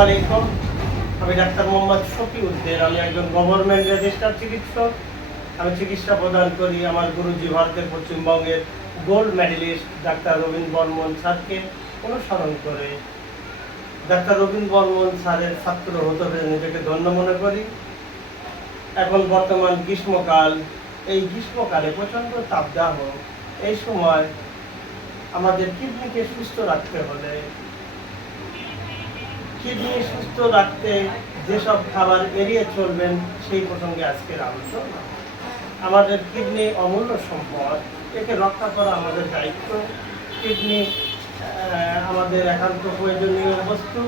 আলাইকুম। আমি ডাক্তার মোহাম্মদ শফিউদ্দিন। আমি একজন গভর্নমেন্ট রেজিস্টার্ড চিকিৎসক। আমি চিকিৎসা প্রদান করি আমার গুরুজি ভারতের পশ্চিমবঙ্গের গোল্ড মেডেলিস্ট ডাক্তার রবীন্দ্র বর্মন স্যারকে অনুসরণ করে। ডাক্তার রবীন্দ্র বর্মন স্যারের ছাত্র হতে পেরে নিজেকে ধন্য মনে করি। এখন বর্তমান গ্রীষ্মকাল, এই গ্রীষ্মকালে প্রচণ্ড তাপদাহ। এই সময় আমাদের কিডনিকে সুস্থ রাখতে হলে, কিডনি সুস্থ রাখতে যেসব খাবার এড়িয়ে চলবেন সেই প্রসঙ্গে আজকের আলোচনা। আমাদের কিডনি অমূল্য সম্পদ, একে রক্ষা করা আমাদের দায়িত্ব। কিডনি আমাদের একান্ত প্রয়োজনীয় বস্তু,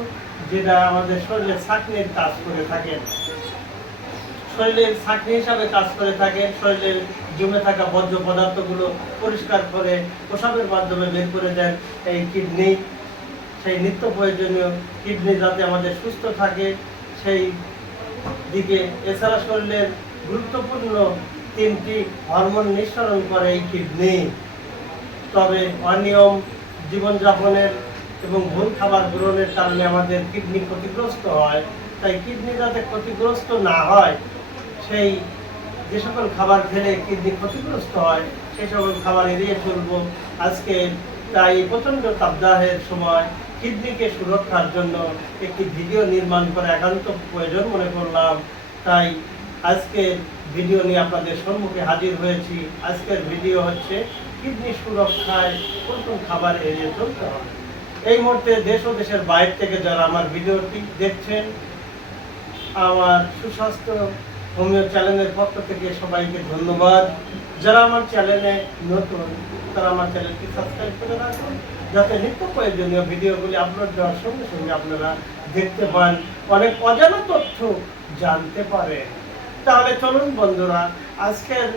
যেটা আমাদের শরীরের ছাঁকনির কাজ করে থাকেন, শরীরের ছাঁকনি হিসাবে কাজ করে থাকেন। শরীরের জমে থাকা বর্জ্য পদার্থগুলো পরিষ্কার করে প্রস্রাবের মাধ্যমে বের করে দেন এই কিডনি। সেই নিত্য প্রয়োজনীয় কিডনি যাতে আমাদের সুস্থ থাকে সেই দিকে, এছাড়া শরীরের গুরুত্বপূর্ণ 3টি হরমোন নিঃসরণ করে এই কিডনি। তবে অনিয়ম জীবনযাপনের এবং ভুল খাবার গ্রহণের কারণে আমাদের কিডনি ক্ষতিগ্রস্ত হয়। তাই কিডনি যাতে ক্ষতিগ্রস্ত না হয়, সেই যে সকল খাবার খেলে কিডনি ক্ষতিগ্রস্ত হয় সেই সকল খাবার এড়িয়ে চলবো আজকে। তাই প্রচণ্ড তাপদাহের সময় কিডনিকে সুরক্ষার জন্য একটি ভিডিও নির্মাণ করা একান্ত প্রয়োজন মনে করলাম। তাই আজকের ভিডিও নিয়ে আপনাদের সম্মুখে হাজির হয়েছি। আজকের ভিডিও হচ্ছে কিডনি সুরক্ষায় কোন কোন খাবার এড়িয়ে চলতে হবে। এই মুহূর্তে দেশ ও দেশের বাইরে থেকে যারা আমার ভিডিওটি দেখছেন, আমার সুস্বাস্থ্য হোমিও চ্যানেলের পক্ষ থেকে সবাইকে ধন্যবাদ। যারা আমার চ্যানেলে নতুন তারা আমার চ্যানেলটি সাবস্ক্রাইব করে রাখুন, যাতে নিত্য প্রয়োজনীয় ভিডিওগুলি আপলোড দেওয়ার সঙ্গে সঙ্গে আপনারা দেখতে পান, অনেক অজানা তথ্য জানতে পারেন। তাহলে চলুন বন্ধুরা, আজকের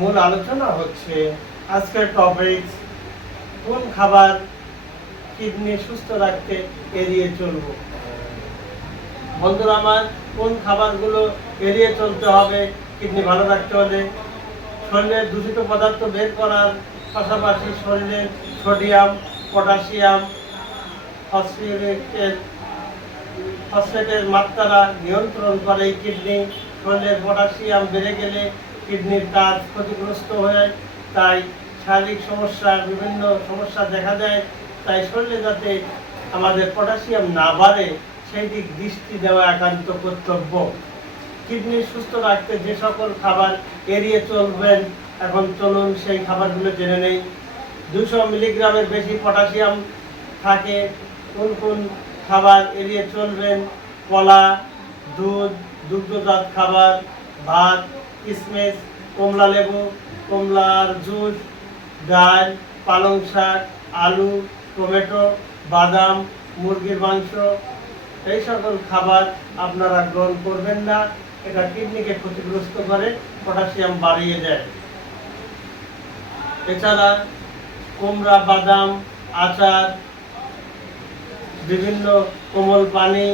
মূল আলোচনা হচ্ছে আজকের টপিক, কোন খাবার কিডনি সুস্থ রাখতে এড়িয়ে চলবো। বন্ধুরা আমার, কোন খাবারগুলো এড়িয়ে চলতে হবে কিডনি ভালো রাখতে হলে? শরীরের দূষিত পদার্থ বের করার পাশাপাশি শরীরের সোডিয়াম, পটাশিয়াম, ফসফেটের মাত্রা নিয়ন্ত্রণ করে এই কিডনি। শরীরের পটাশিয়াম বেড়ে গেলে কিডনির কাজ ক্ষতিগ্রস্ত হয়, তাই শারীরিক সমস্যা, বিভিন্ন সমস্যা দেখা দেয়। তাই শরীরে যাতে আমাদের পটাশিয়াম না বাড়ে সেই দিক দৃষ্টি দেওয়া একান্ত কর্তব্য। কিডনি সুস্থ রাখতে যে সকল খাবার এড়িয়ে চলবেন, এখন চলুন সেই খাবারগুলো জেনে নেই। 200 মিলিগ্রামের বেশি পটাশিয়াম থাকে কোন কোন খাবার এড়িয়ে চলবেন? কলা, দুধ, দুগ্ধজাত খাবার, ভাত, কিশমিশ, কমলা লেবু, কমলার জুস, ডাল, পালং শাক, আলু, টমেটো, বাদাম, মুরগির মাংস, এই সকল খাবার আপনারা গ্রহণ করবেন না। এটা কিডনিকে ক্ষতিগ্রস্ত করে, পটাশিয়াম বাড়িয়ে দেয়। এছাড়া কুমড়া, বাদাম, আচার, বিভিন্ন কোমল পানি,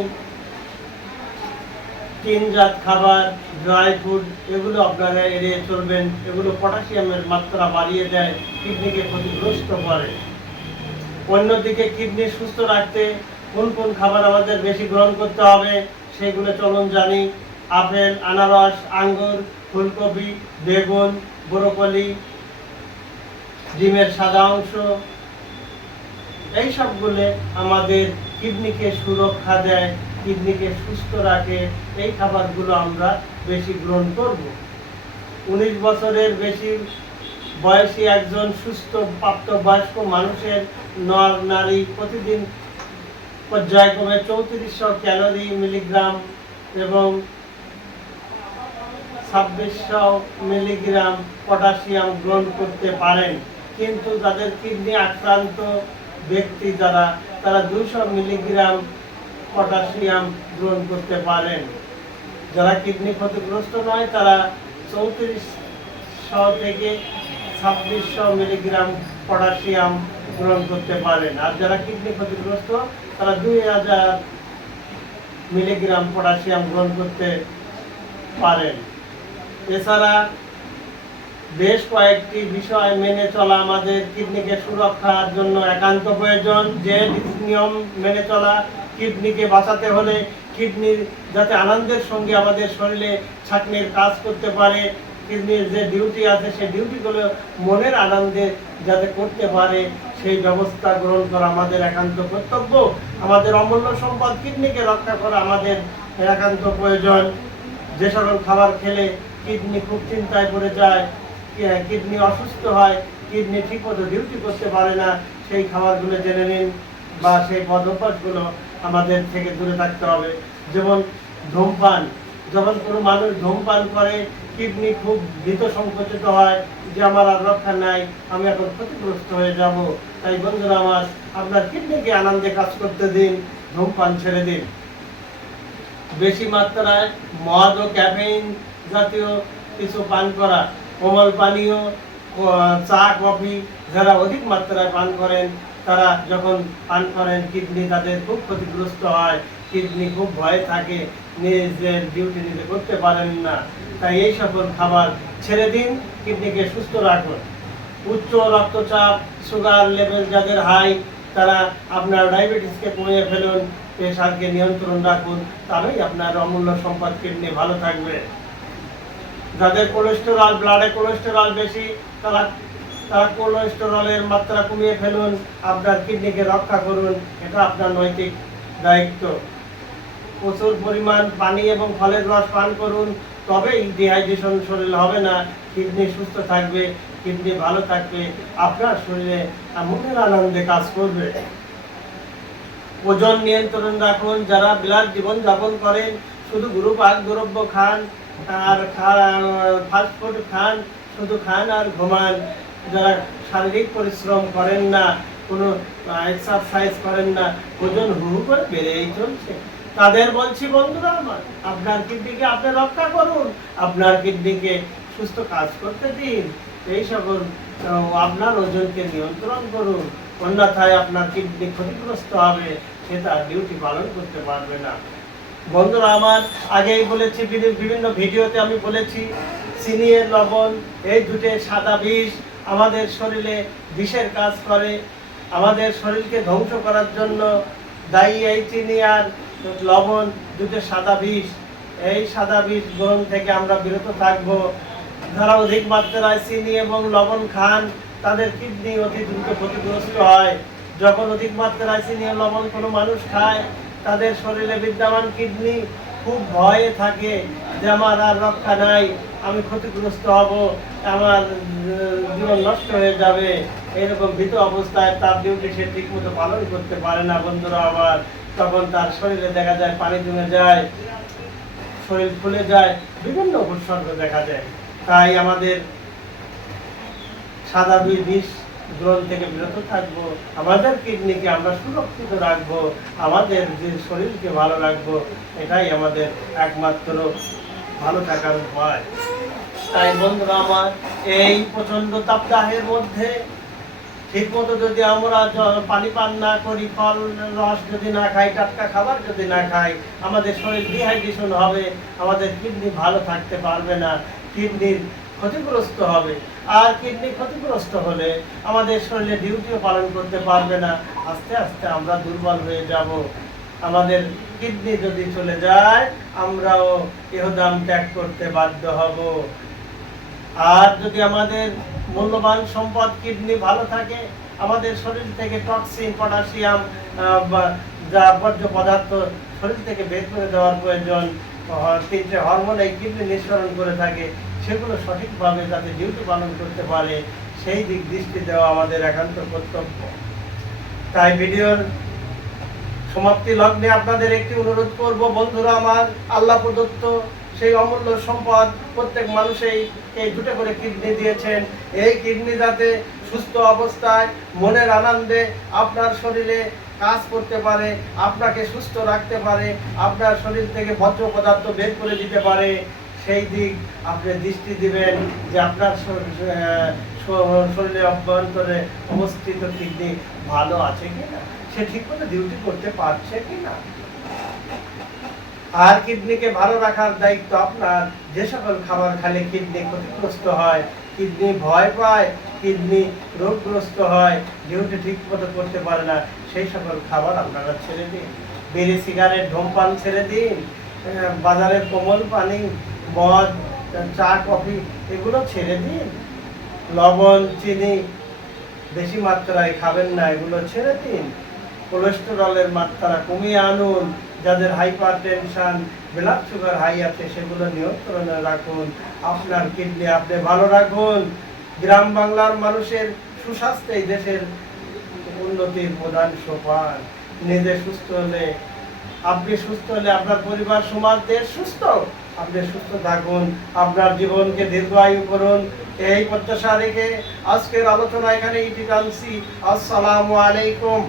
টিনজাত খাবার, ড্রাই ফ্রুট, এগুলো আপনারা এড়িয়ে চলবেন। এগুলো পটাশিয়ামের মাত্রা বাড়িয়ে দেয়, কিডনিকে ক্ষতিগ্রস্ত করে। অন্যদিকে কিডনি সুস্থ রাখতে কোন কোন খাবার আমাদের বেশি গ্রহণ করতে হবে সেগুলো চলুন জানি। আপেল, আনারস, আঙ্গুর, ফুলকপি, বেগুন, ব্রোকলি, ডিমের সাদা অংশ, এই সবগুলো আমাদের কিডনিকে সুরক্ষা দেয়, কিডনিকে সুস্থ রাখে। এই খাবারগুলো আমরা বেশি গ্রহণ করব। 19 বছরের বেশি বয়সী একজন সুস্থ প্রাপ্তবয়স্ক মানুষের নর নারী প্রতিদিন পর্যায়ক্রমে 3400 ক্যালোরি মিলিগ্রাম এবং 2600 মিলিগ্রাম পটাশিয়াম গ্রহণ করতে পারেন। কিন্তু যাদের কিডনি আক্রান্ত ব্যক্তি তারা 200 মিলিগ্রাম পটাশিয়াম গ্রহণ করতে পারেন। যারা কিডনি ক্ষতিগ্রস্ত নয় তারা 3400 থেকে 2600 মিলিগ্রাম পটাশিয়াম গ্রহণ করতে পারেন। আর যারা কিডনি ক্ষতিগ্রস্ত তারা 2000 মিলিগ্রাম পটাশিয়াম গ্রহণ করতে পারেন। এছাড়া বেশ কয়েকটি বিষয় মেনে চলা আমাদের কিডনিকে সুরক্ষার জন্য একান্ত প্রয়োজন। যে নিয়ম মেনে চলা, কিডনিকে বাঁচাতে হলে কিডনির যাতে আনন্দের সঙ্গে আমাদের শরীরে ছাঁকনির কাজ করতে পারে, কিডনির যে ডিউটি আছে সেই ডিউটিগুলো মনের আনন্দে যাতে করতে পারে, সেই ব্যবস্থা গ্রহণ করা আমাদের একান্ত কর্তব্য। আমাদের অমূল্য সম্পদ কিডনিকে রক্ষা করা আমাদের একান্ত প্রয়োজন। যে সকল খাবার খেলে কিডনি খুব চিন্তায় পড়ে যায়, কিডনি অসুস্থ হয়, কিডনি ঠিকমতো ডিউটি করতে পারে না, সেই খাবারগুলো জেনে নিন বা সেই পদঅভ্যাসগুলো আমাদের থেকে দূরে থাকতে হবে। যেমন ধূমপান, যখন কোনো মানুষ ধূমপান করে কিডনি খুব ভীত সংকুচিত হয় যে আমার আর রক্ষা নাই, আমি এখন ক্ষতিগ্রস্ত হয়ে যাব। তাই বন্ধুরা আমার, আপনার কিডনিকে আনন্দে কাজ করতে দিন, ধূমপান ছেড়ে দিন। বেশি মাত্রায় মদ ও ক্যাফেইন জাতীয় কিছু পান করা, কোমল পানীয়, চা কফি যারা অধিক মাত্রায় পান করেন, তারা যখন পান করেন কিডনি তাদের খুব ক্ষতিগ্রস্ত হয়, কিডনি খুব ভয়ে থাকে, নিজের ডিউটি নিজে করতে পারেন না। তাই এই সকল খাবার ছেড়ে দিন, কিডনিকে সুস্থ রাখুন। উচ্চ রক্তচাপ, সুগার লেভেল যাদের হাই, তারা আপনার ডায়াবেটিসকে কমিয়ে ফেলুন, প্রেশারকে নিয়ন্ত্রণ রাখুন, তাহলেই আপনার অমূল্য সম্পদ কিডনি ভালো থাকবে। যাদের কোলেস্টেরল, ব্লাডে কোলেস্টেরল বেশি, তারা কোলেস্টেরলের মাত্রা কমিয়ে ফেলুন, আপনার কিডনিকে রক্ষা করুন, এটা আপনার নৈতিক দায়িত্ব। প্রচুর পরিমাণ পানি এবং ফলের রস পান করুন, তবেই ডিহাইড্রেশন শরীর হবে না, কিডনি সুস্থ থাকবে, কিডনি ভালো থাকবে, আপনার শরীরে মনের আনন্দে কাজ করবে। ওজন নিয়ন্ত্রণ রাখুন। যারা বিলাস জীবন যাপন করেন, শুধু দ্রব্য খান আর ফাস্ট ফুড খান, শুধু খান আর ঘুমান, যারা শারীরিক পরিশ্রম করেন না, কোনো এক্সারসাইজ করেন না, ওজন হু হু করে বেড়েই চলছে, তাদের বলছি বন্ধুরা আমার, আপনার কিডনিকে আপনি রক্ষা করুন, আপনার কিডনিকে সুস্থ কাজ করতে দিন, এই সকল আপনার ওজনকে নিয়ন্ত্রণ করুন, অন্যথায় আপনার কিডনি ক্ষতিগ্রস্ত হবে, সে তার ডিউটি পালন করতে পারবে না। বন্ধুরা আমার, আগেই বলেছি, বিভিন্ন ভিডিওতে আমি বলেছি, চিনি আর লবণ এই দুটো সাদা বিষ আমাদের শরীরে বিষের কাজ করে, আমাদের শরীরকে ধ্বংস করার জন্য দায়ী এই চিনি আর লবণ, দুটো সাদা বিষ। এই সাদা বিষ গ্রহণ থেকে আমরা বিরত থাকবো। যারা অধিক মাত্রায় চিনি এবং লবণ খান, তাদের কিডনি অতি দ্রুত ক্ষতিগ্রস্ত হয়। যখন অধিক মাত্রায় চিনি ও লবণ কোনো মানুষ খায়, তাদের শরীরে বিদ্যমান কিডনি খুব ভয়ে থাকে যে আমার আর রক্ষা নাই, আমি ক্ষতিগ্রস্ত হব, আমার জীবন নষ্ট হয়ে যাবে, এরকম ভীত অবস্থায় তার ডিউটি সে ঠিক মতো পালন করতে পারে না। বন্ধুরা আবার, তখন তার শরীরে দেখা যায় পানি জমে যায়, শরীর ফুলে যায়, বিভিন্ন উপসর্গ দেখা যায়। তাই আমাদের সাদা বিষ গ্রহণ থেকে বিরত থাকবো, আমাদের কিডনিকে আমরা সুরক্ষিত রাখবো, আমাদের যে শরীরকে ভালো রাখবো, এটাই আমাদের একমাত্র ভালো থাকার উপায়। তাই বন্ধুরা আমার, এই প্রচন্ড তাপদাহের মধ্যে ঠিকমতো যদি আমরা পানি পান না করি, ফল রস যদি না খাই, টাটকা খাবার যদি না খাই, আমাদের শরীর ডিহাইড্রেশন হবে, আমাদের কিডনি ভালো থাকতে পারবে না, কিডনির ক্ষতিগ্রস্ত হবে। আর কিডনি ক্ষতিগ্রস্ত হলে আমাদের শরীরে ডিউটিও পালন করতে পারবে না, আস্তে আস্তে আমরা দুর্বল হয়ে যাব। আমাদের কিডনি যদি চলে যায়, আমরাও ইহদাম ত্যাগ করতে বাধ্য হব। আর যদি আমাদের মূল্যবান সম্পদ কিডনি ভালো থাকে, আমাদের শরীর থেকে টক্সিন, পটাশিয়াম যা বর্জ্য পদার্থ শরীর থেকে বের করে দেওয়ার প্রয়োজন, তিনটে হরমোন এই কিডনি নিঃসরণ করে থাকে, সেগুলো সঠিকভাবে যাতে ডিউটি পালন করতে পারে, সেই দিক দৃষ্টি দেওয়া আমাদের একান্ত কর্তব্য। তাই ভিডিওর সমাপ্তি লগ্নে আপনাদের একটি অনুরোধ করব, বন্ধুরা আমার, আল্লাহ প্রদত্ত সেই অমূল্য সম্পদ প্রত্যেক মানুষই এই দুটো করে কিডনি দিয়েছেন, এই কিডনি যাতে সুস্থ অবস্থায় মনের আনন্দে আপনার শরীরে কাজ করতে পারে, আপনাকে সুস্থ রাখতে পারে, আপনার শরীর থেকে বর্জ্য পদার্থ বের করে দিতে পারে, সেই দিক আপনি দৃষ্টি দিবেন যে আপনার শরীরে অভ্যন্তরে অবস্থিত কিডনি ভালো আছে কিনা, সে ঠিক মতো ডিউটি করতে পারছে কিনা। আর কিডনিকে ভালো রাখার দায়িত্ব আপনার। যে সকল খাবার খেলে কিডনি ক্ষতিগ্রস্ত হয়, কিডনি ভয় পায়, কিডনি রোগগ্রস্ত হয়, ডিউটি ঠিক মতো করতে পারে না, সেই সকল খাবার আপনারা ছেড়ে দিন। বিড়ি সিগারেট ধূমপান ছেড়ে দিন, বাজারের কোমল পানি, মদ, চা কফি এগুলো ছেড়ে দিন। লবণ চিনি বেশি মাত্রায় খাবেন না, এগুলো ছেড়ে দিন। কোলেস্টেরলের মাত্রা কমিয়ে আনুন। যাদের hyper tension, blood sugar high আছে, সেগুলো নিয়ন্ত্রণে রাখুন। আপনার কিডনি আপনি ভালো রাখুন। গ্রাম বাংলার মানুষের সুস্বাস্থ্য এই দেশের উন্নতির প্রধান সোপান। নিজে সুস্থ হলে, আপনি সুস্থ হলে আপনার পরিবার, সমাজ, দেশ সুস্থ। আপনি সুস্থ থাকুন, আপনার জীবনকে দীর্ঘায়ু করুন। এই প্রত্যাশা রেখে আজকের আলোচনা এখানে ইতি টানছি। আসসালামু আলাইকুম।